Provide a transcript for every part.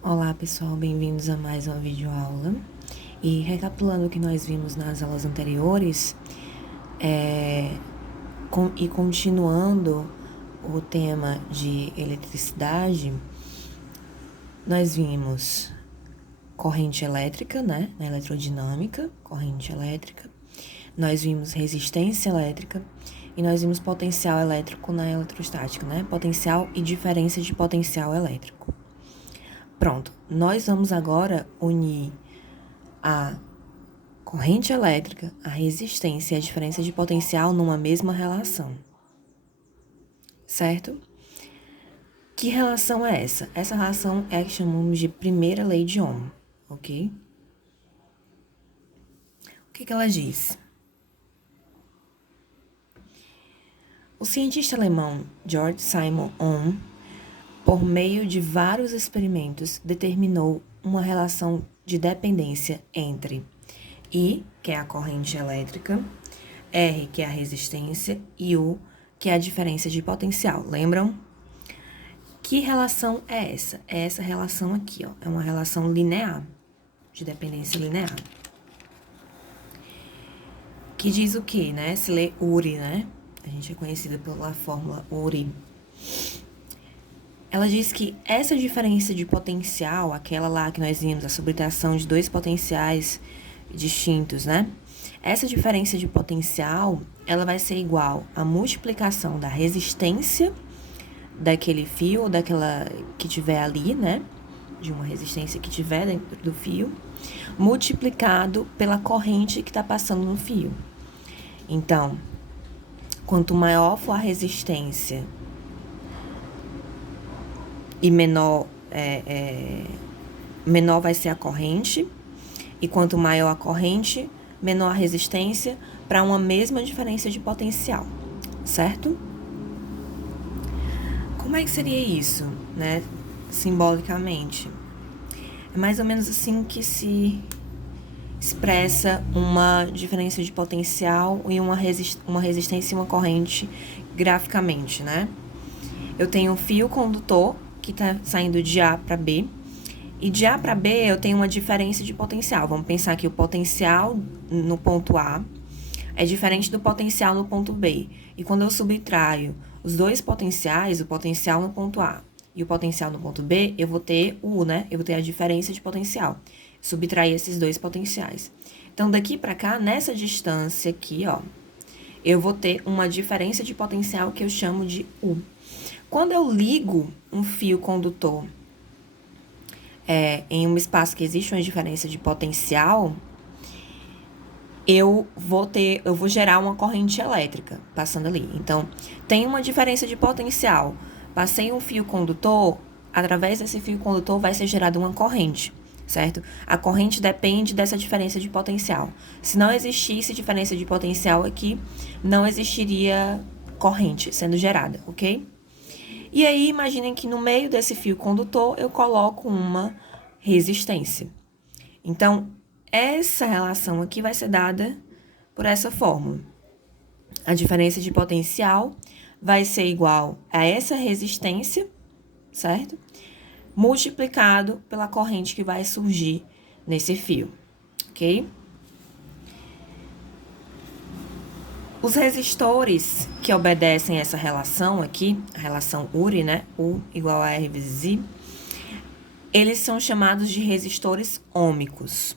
Olá pessoal, bem-vindos a mais uma videoaula. E recapitulando o que nós vimos nas aulas anteriores, continuando o tema de eletricidade, nós vimos corrente elétrica, né, na eletrodinâmica, corrente elétrica. Nós vimos resistência elétrica e nós vimos potencial elétrico na eletrostática, né, potencial e diferença de potencial elétrico. Pronto, nós vamos agora unir a corrente elétrica, a resistência e a diferença de potencial numa mesma relação. Certo? Que relação é essa? Essa relação é a que chamamos de primeira lei de Ohm, ok? O que ela diz? O cientista alemão Georg Simon Ohm, por meio de vários experimentos, determinou uma relação de dependência entre I, que é a corrente elétrica, R, que é a resistência, e U, que é a diferença de potencial. Lembram? Que relação é essa? É essa relação aqui, ó. É uma relação linear, de dependência linear. Que diz o quê, né? Se lê URI, né? A gente é conhecida pela fórmula URI. Ela diz que essa diferença de potencial, aquela lá que nós vimos, a subtração de dois potenciais distintos, né? Essa diferença de potencial, ela vai ser igual à multiplicação da resistência daquele fio ou daquela que tiver ali, né? De uma resistência que tiver dentro do fio, multiplicado pela corrente que está passando no fio. Então, quanto maior for a resistência e menor vai ser a corrente, e quanto maior a corrente, menor a resistência, para uma mesma diferença de potencial, certo? Como é que seria isso, né, simbolicamente? É mais ou menos assim que se expressa uma diferença de potencial e uma resistência e uma corrente graficamente, né? Eu tenho um fio condutor que está saindo de A para B, e de A para B eu tenho uma diferença de potencial. Vamos pensar que o potencial no ponto A é diferente do potencial no ponto B. E quando eu subtraio os dois potenciais, o potencial no ponto A e o potencial no ponto B, eu vou ter o U, né? Eu vou ter a diferença de potencial. Subtrair esses dois potenciais. Então, daqui para cá, nessa distância aqui, ó, eu vou ter uma diferença de potencial que eu chamo de U. Quando eu ligo um fio condutor em um espaço que existe uma diferença de potencial, eu vou gerar uma corrente elétrica passando ali. Então, tem uma diferença de potencial. Passei um fio condutor, através desse fio condutor vai ser gerada uma corrente, certo? A corrente depende dessa diferença de potencial. Se não existisse diferença de potencial aqui, não existiria corrente sendo gerada, ok? E aí, imaginem que no meio desse fio condutor eu coloco uma resistência. Então, essa relação aqui vai ser dada por essa fórmula. A diferença de potencial vai ser igual a essa resistência, certo? Multiplicado pela corrente que vai surgir nesse fio, ok? Os resistores que obedecem essa relação aqui, a relação URI, né? U igual a R vezes I, eles são chamados de resistores ômicos.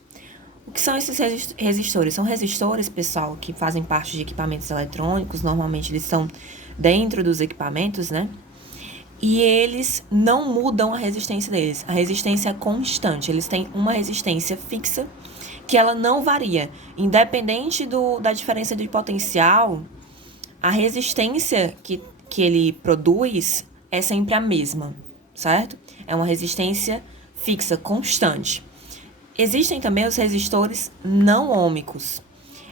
O que são esses resistores? São resistores, pessoal, que fazem parte de equipamentos eletrônicos. Normalmente eles são dentro dos equipamentos, né? E eles não mudam a resistência deles. A resistência é constante. Eles têm uma resistência fixa que ela não varia. Independente da diferença de potencial, a resistência que ele produz é sempre a mesma, certo? É uma resistência fixa, constante. Existem também os resistores não ômicos.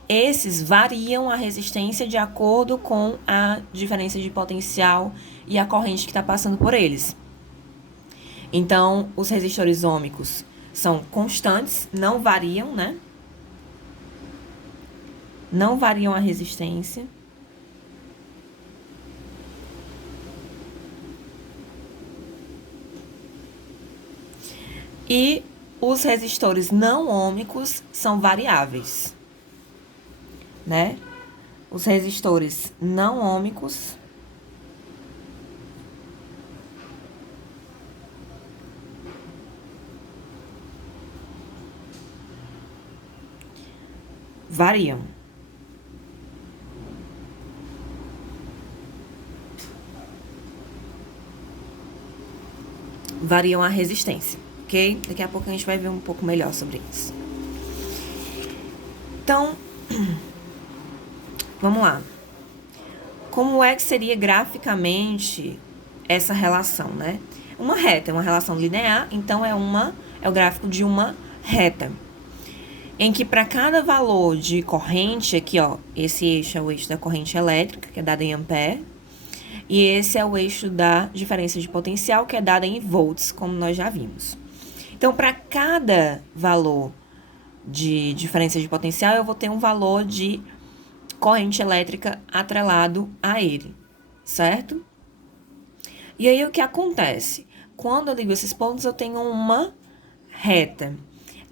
Esses variam a resistência de acordo com a diferença de potencial e a corrente que está passando por eles. Então, os resistores ômicos são constantes, não variam, né? Não variam a resistência. E os resistores não ôhmicos são variáveis, né? Os resistores não ôhmicos variam. Variam a resistência, ok? Daqui a pouco a gente vai ver um pouco melhor sobre isso. Então, vamos lá. Como é que seria graficamente essa relação, né? Uma reta, é uma relação linear, então é o gráfico de uma reta. Em que para cada valor de corrente, aqui ó, esse eixo é o eixo da corrente elétrica, que é dada em ampere, e esse é o eixo da diferença de potencial, que é dada em volts, como nós já vimos. Então, para cada valor de diferença de potencial, eu vou ter um valor de corrente elétrica atrelado a ele, certo? E aí, o que acontece? Quando eu ligo esses pontos, eu tenho uma reta.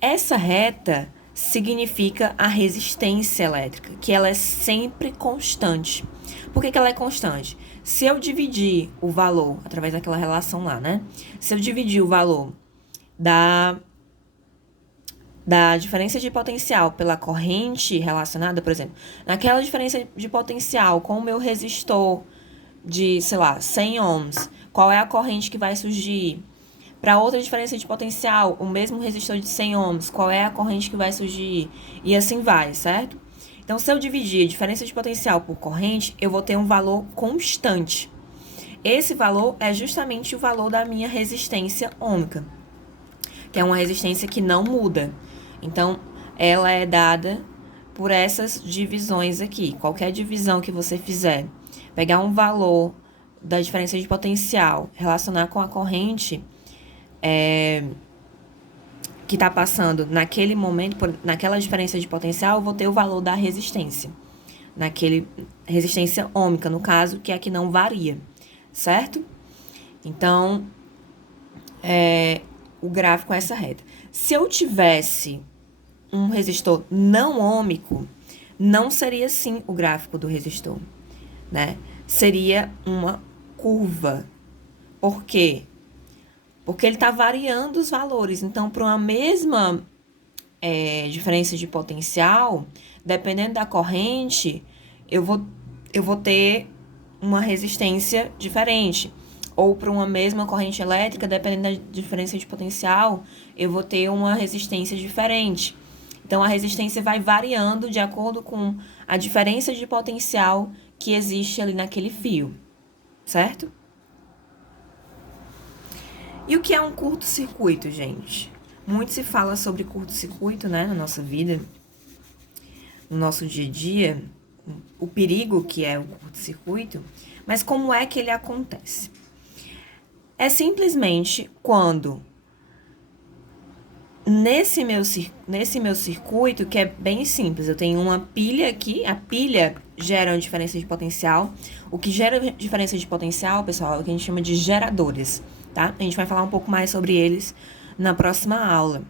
Essa reta significa a resistência elétrica, que ela é sempre constante. Por que ela é constante? Se eu dividir o valor, através daquela relação lá, né? Se eu dividir o valor da diferença de potencial pela corrente relacionada, por exemplo, naquela diferença de potencial com o meu resistor de, sei lá, 100 ohms, qual é a corrente que vai surgir? Para outra diferença de potencial, o mesmo resistor de 100 ohms, qual é a corrente que vai surgir? E assim vai, certo? Então, se eu dividir a diferença de potencial por corrente, eu vou ter um valor constante. Esse valor é justamente o valor da minha resistência ôhmica, que é uma resistência que não muda. Então, ela é dada por essas divisões aqui. Qualquer divisão que você fizer, pegar um valor da diferença de potencial, relacionar com a corrente que está passando naquele momento, naquela diferença de potencial, eu vou ter o valor da resistência. Resistência ôhmica, no caso, que é a que não varia, certo? Então, o gráfico é essa reta. Se eu tivesse um resistor não ôhmico, não seria assim o gráfico do resistor, né? Seria uma curva. Por quê? Porque ele está variando os valores. Então, para uma mesma diferença de potencial, dependendo da corrente, eu vou ter uma resistência diferente. Ou para uma mesma corrente elétrica, dependendo da diferença de potencial, eu vou ter uma resistência diferente. Então, a resistência vai variando de acordo com a diferença de potencial que existe ali naquele fio, certo? E o que é um curto-circuito, gente? Muito se fala sobre curto-circuito, né, na nossa vida, no nosso dia a dia, o perigo que é o curto-circuito, mas como é que ele acontece? É simplesmente quando, nesse meu circuito, que é bem simples, eu tenho uma pilha aqui, a pilha gera uma diferença de potencial. O que gera diferença de potencial, pessoal, é o que a gente chama de geradores, tá? A gente vai falar um pouco mais sobre eles na próxima aula.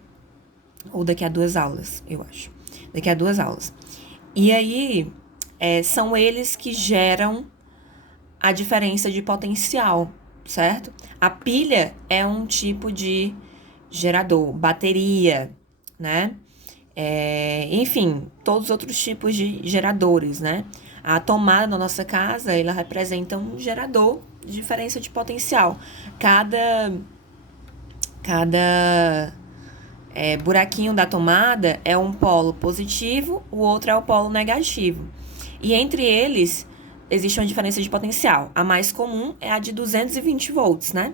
Ou daqui a 2 aulas, eu acho. Daqui a 2 aulas. E aí, são eles que geram a diferença de potencial, certo? A pilha é um tipo de gerador, bateria, né? Enfim, todos os outros tipos de geradores, né? A tomada da nossa casa, ela representa um gerador de diferença de potencial. Cada buraquinho da tomada é um polo positivo, o outro é o polo negativo. E entre eles, existe uma diferença de potencial. A mais comum é a de 220 volts, né?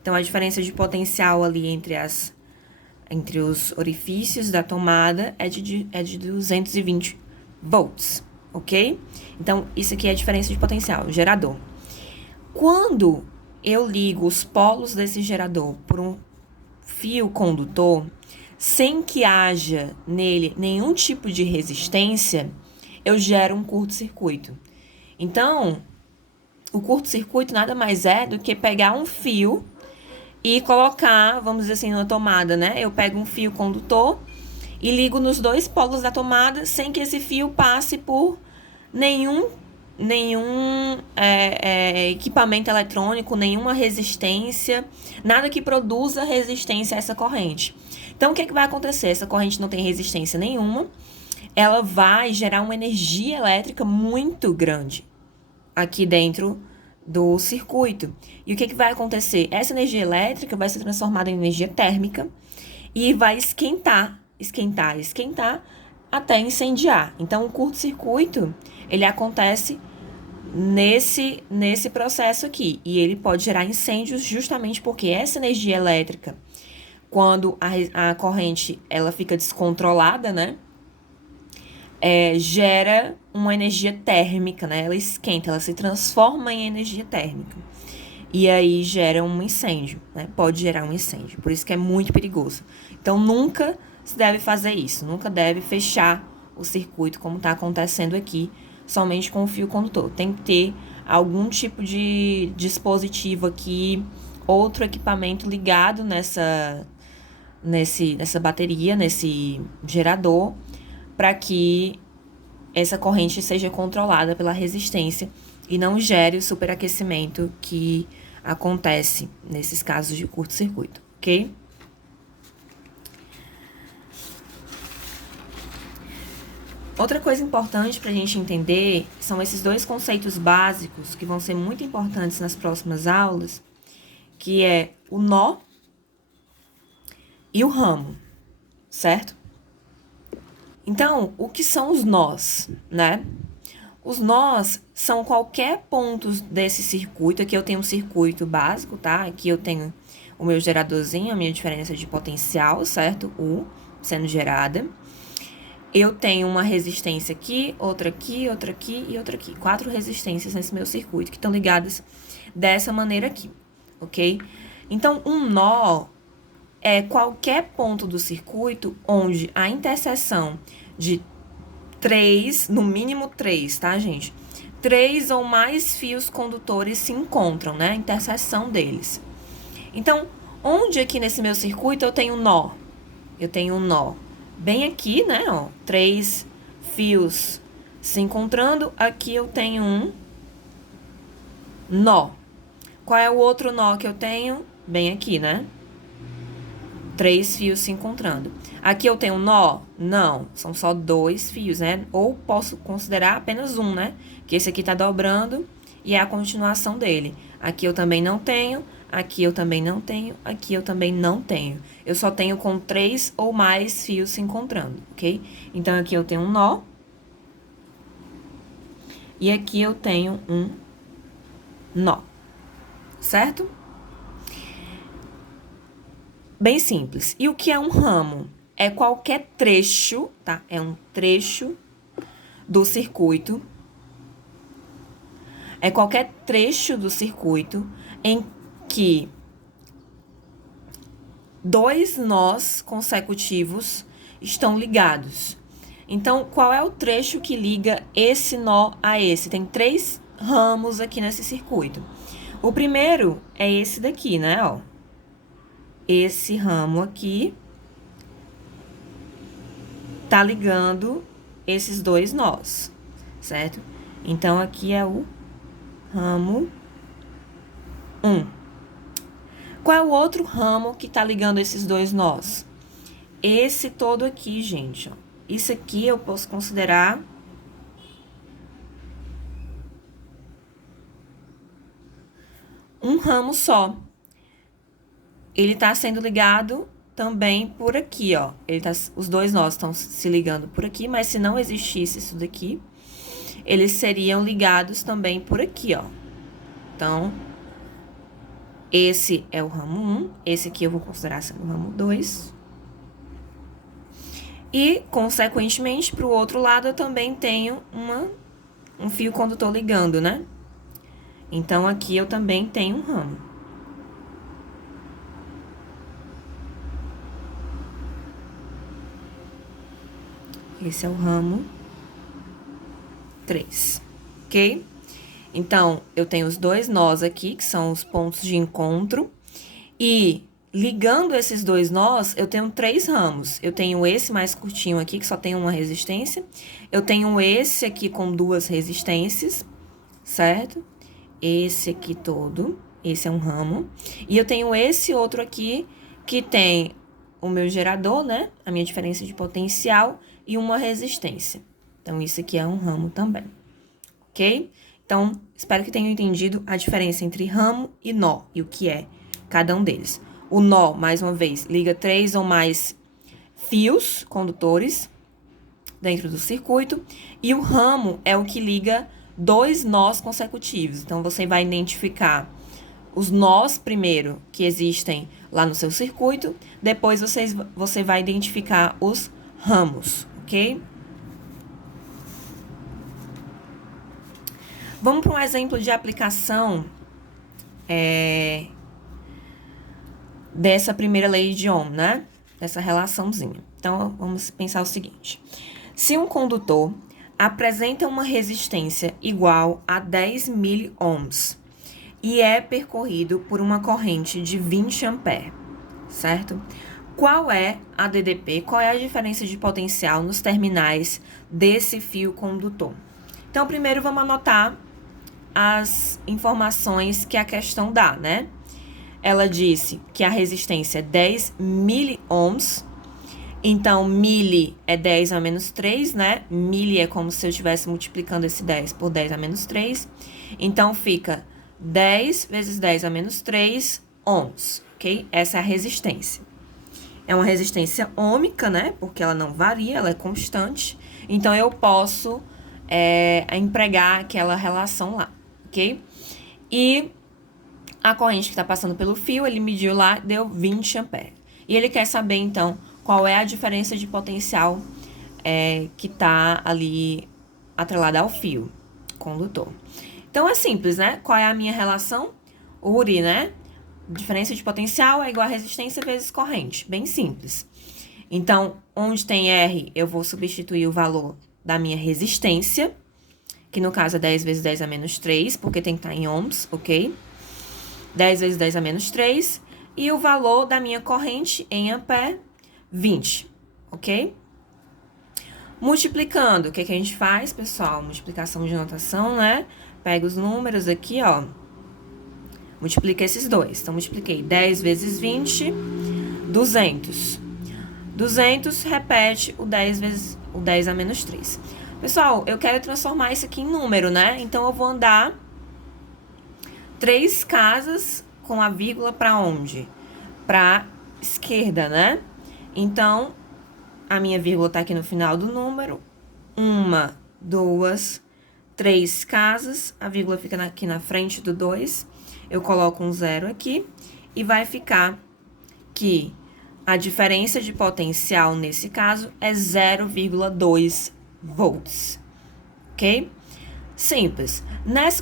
Então, a diferença de potencial ali entre os orifícios da tomada é de 220 volts, ok? Então, isso aqui é a diferença de potencial, gerador. Quando eu ligo os polos desse gerador por um fio condutor, sem que haja nele nenhum tipo de resistência, eu gero um curto-circuito. Então, o curto-circuito nada mais é do que pegar um fio e colocar, vamos dizer assim, na tomada, né? Eu pego um fio condutor e ligo nos dois polos da tomada sem que esse fio passe por nenhum equipamento eletrônico, nenhuma resistência, nada que produza resistência a essa corrente. Então, o que vai acontecer? Essa corrente não tem resistência nenhuma, ela vai gerar uma energia elétrica muito grande aqui dentro do circuito. E o que vai acontecer? Essa energia elétrica vai ser transformada em energia térmica e vai esquentar até incendiar. Então, o curto-circuito, ele acontece nesse processo aqui. E ele pode gerar incêndios justamente porque essa energia elétrica, quando a corrente ela fica descontrolada, né? Gera uma energia térmica, né? Ela esquenta, ela se transforma em energia térmica. E aí gera um incêndio, né? Pode gerar um incêndio. Por isso que é muito perigoso. Então, nunca se deve fazer isso. Nunca deve fechar o circuito como está acontecendo aqui, somente com o fio condutor. Tem que ter algum tipo de dispositivo aqui, outro equipamento ligado nessa bateria, nesse gerador, para que essa corrente seja controlada pela resistência e não gere o superaquecimento que acontece nesses casos de curto-circuito, ok? Outra coisa importante para a gente entender são esses dois conceitos básicos que vão ser muito importantes nas próximas aulas, que é o nó e o ramo, certo? Então, o que são os nós, né? Os nós são qualquer ponto desse circuito. Aqui eu tenho um circuito básico, tá? Aqui eu tenho o meu geradorzinho, a minha diferença de potencial, certo? U sendo gerada. Eu tenho uma resistência aqui, outra aqui, outra aqui e outra aqui. 4 resistências nesse meu circuito que estão ligadas dessa maneira aqui, ok? Então, um nó é qualquer ponto do circuito onde a interseção de 3, no mínimo 3, tá, gente? 3 ou mais fios condutores se encontram, né? A interseção deles. Então, onde aqui nesse meu circuito eu tenho um nó? Eu tenho um nó bem aqui, né, ó, 3 fios se encontrando, aqui eu tenho um nó. Qual é o outro nó que eu tenho? Bem aqui, né? 3 fios se encontrando. Aqui eu tenho um nó? Não, são só 2 fios, né? Ou posso considerar apenas um, né? Que esse aqui tá dobrando e é a continuação dele. Aqui eu também não tenho, aqui eu também não tenho, aqui eu também não tenho. Eu só tenho com 3 ou mais fios se encontrando, ok? Então, aqui eu tenho um nó. E aqui eu tenho um nó, certo? Bem simples. E o que é um ramo? É qualquer trecho, tá? É um trecho do circuito. É qualquer trecho do circuito em que 2 nós consecutivos estão ligados. Então, qual é o trecho que liga esse nó a esse? Tem 3 ramos aqui nesse circuito. O primeiro é esse daqui, né, ó. Esse ramo aqui tá ligando esses 2 nós, certo? Então, aqui é o ramo 1. Qual é o outro ramo que tá ligando esses 2 nós? Esse todo aqui, gente, ó. Isso aqui eu posso considerar um ramo só. Ele tá sendo ligado também por aqui, ó. Os 2 nós estão se ligando por aqui, mas se não existisse isso daqui, eles seriam ligados também por aqui, ó. Então, esse é o ramo 1, esse aqui eu vou considerar sendo o ramo 2. E, consequentemente, pro outro lado, eu também tenho um fio condutor ligando, né? Então, aqui eu também tenho um ramo. Esse é o ramo 3, ok? Então, eu tenho os 2 nós aqui, que são os pontos de encontro, E ligando esses dois nós, eu tenho 3 ramos. Eu tenho esse mais curtinho aqui, que só tem uma resistência. Eu tenho esse aqui com 2 resistências, certo? Esse aqui todo, esse é um ramo. E eu tenho esse outro aqui, que tem o meu gerador, né? A minha diferença de potencial e uma resistência. Então, isso aqui é um ramo também, ok? Então, espero que tenham entendido a diferença entre ramo e nó e o que é cada um deles. O nó, mais uma vez, liga 3 ou mais fios condutores dentro do circuito. E o ramo é o que liga 2 nós consecutivos. Então, você vai identificar os nós primeiro que existem lá no seu circuito. Depois, você vai identificar os ramos, ok? Vamos para um exemplo de aplicação dessa primeira lei de Ohm, né? Dessa relaçãozinha. Então, vamos pensar o seguinte. Se um condutor apresenta uma resistência igual a 10 miliohms e é percorrido por uma corrente de 20 amperes, certo? Qual é a DDP? Qual é a diferença de potencial nos terminais desse fio condutor? Então, primeiro vamos anotar as informações que a questão dá, né? Ela disse que a resistência é 10 miliohms. Então, mili é 10 a menos 3, né? Mili é como se eu estivesse multiplicando esse 10 por 10 a menos 3. Então, fica 10 vezes 10 a menos 3 ohms, ok? Essa é a resistência. É uma resistência ôhmica, né? Porque ela não varia, ela é constante. Então, eu posso empregar aquela relação lá, ok? E a corrente que está passando pelo fio, ele mediu lá, deu 20 amperes. E ele quer saber, então, qual é a diferença de potencial que está ali atrelada ao fio condutor. Então, é simples, né? Qual é a minha relação? URI, né? Diferença de potencial é igual a resistência vezes corrente. Bem simples. Então, onde tem R, eu vou substituir o valor da minha resistência, que no caso é 10 vezes 10 a menos 3, porque tem que estar em ohms, ok? 10 vezes 10 a menos 3. E o valor da minha corrente em ampere, 20, ok? Multiplicando, o que a gente faz, pessoal? Multiplicação de notação, né? Pega os números aqui, ó. Multiplica esses dois. Então, multipliquei 10 vezes 20, 200. 200 repete o 10 vezes o 10 a menos 3. Pessoal, eu quero transformar isso aqui em número, né? Então, eu vou andar 3 casas com a vírgula para onde? Para esquerda, né? Então, a minha vírgula tá aqui no final do número. 1, 2, 3 casas. A vírgula fica aqui na frente do 2. Eu coloco um 0 aqui. E vai ficar que a diferença de potencial, nesse caso, é 0,2 volts. Ok? Simples.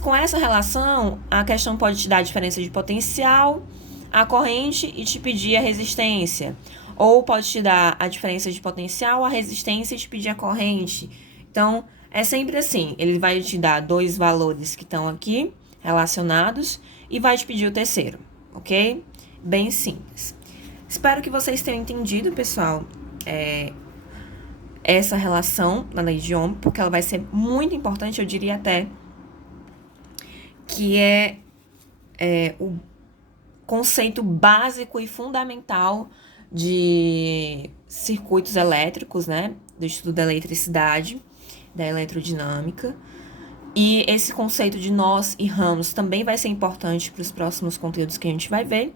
Com essa relação, a questão pode te dar a diferença de potencial, a corrente e te pedir a resistência. Ou pode te dar a diferença de potencial, a resistência e te pedir a corrente. Então, é sempre assim. Ele vai te dar 2 valores que estão aqui relacionados e vai te pedir o terceiro, ok? Bem simples. Espero que vocês tenham entendido, pessoal, essa relação na lei de Ohm, porque ela vai ser muito importante, eu diria até que é o conceito básico e fundamental de circuitos elétricos, né? Do estudo da eletricidade, da eletrodinâmica. E esse conceito de nós e ramos também vai ser importante para os próximos conteúdos que a gente vai ver.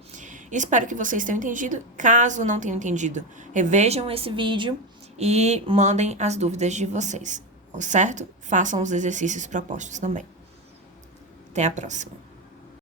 Espero que vocês tenham entendido. Caso não tenham entendido, revejam esse vídeo e mandem as dúvidas de vocês, certo? Façam os exercícios propostos também. Até a próxima.